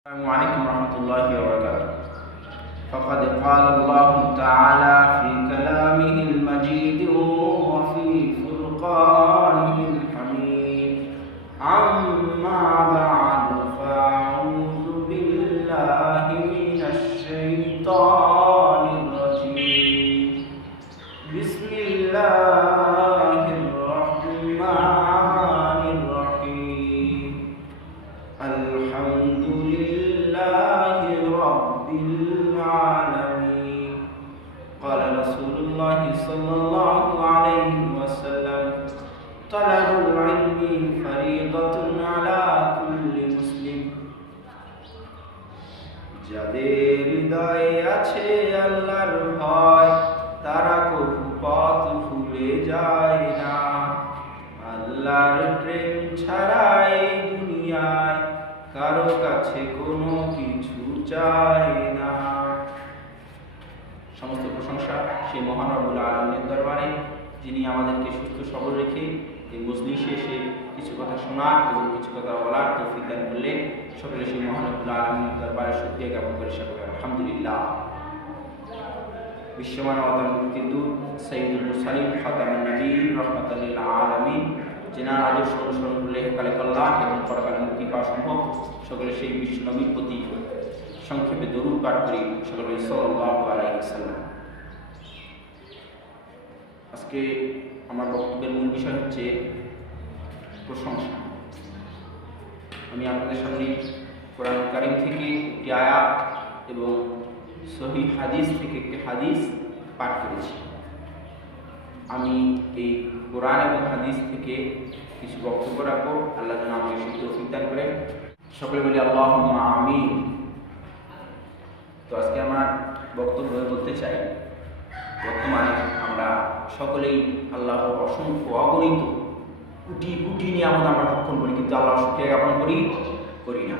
السلام عليكم ورحمة الله وبركاته. فقد قال الله تعالى في كلامه المجيد وفي فرقانه الحميد عما بعد فأعوذ بالله من الشيطان الرجيم بسم الله الرحمن الرحيم الحمد لله رب العالمين. قال رسول الله صلى الله عليه وسلم طلب العلم فريضة على كل مسلم. যাদের হৃদয়ে আছে আল্লাহর ভয় তারা কবু পথ ভুলে যায় না। আল্লাহর প্রেম ছাড়া এই দুনিয়ায় কারো কাছে কোনো কিছু চায় না। সমস্ত প্রশংসা সেই মহান রব্বুল আলামিনের দরবারে, যিনি আমাদেরকে সুস্থ সবল রেখে এই মজলিসে এসে কিছু কথা শোনার এবং কিছু কথা বলার তৌফিক দান করলেন। সকলে সেই মহান রব্বুল আলামিনের দরবারে শুকরিয়া জ্ঞাপন করে সকলে আলহামদুলিল্লাহ। বিশ্বমানবতার মুক্তির দূত সাইয়্যিদুল মুরসালিন খাতামুন নবীয়্যিন রাহমাতাল লিল আলামিন, যেনার আদর্শ অনুসরণ করলে কালে কল্যাণ এবং পরকালে মুক্তি পাওয়া সম্ভব, সকলে সেই বিশ্ব নবীর প্রতি সংক্ষেপে দরুদ পাঠ করি। সকলে সাল্লাল্লাহু আলাইহি ওয়াসাল্লাম। আজকে আমার বক্তব্যের মূল বিষয় হচ্ছে প্রশংসা। আমি আপনাদের সামনে কোরআন কারীম থেকে একটি আয়াত এবং সহিহ হাদিস থেকে একটি হাদিস পাঠ করেছি। আমি এই কোরআন এবং হাদিস থেকে কিছু বক্তব্য রাখবো। আল্লাহ যেন আমাকে সেই তৌফিক দান করেন। সকলে বলি আল্লাহুম্মা আমিন। তো আজকে আমার বক্তব্য বলতে চাই, বর্তমানে আমরা সকলেই আল্লাহর অসংখ্য অগণিত কোটি কোটি নিয়ামত আমরা ভক্ষণ করি, কিন্তু আল্লাহর শুকরিয়া জ্ঞাপন করি না।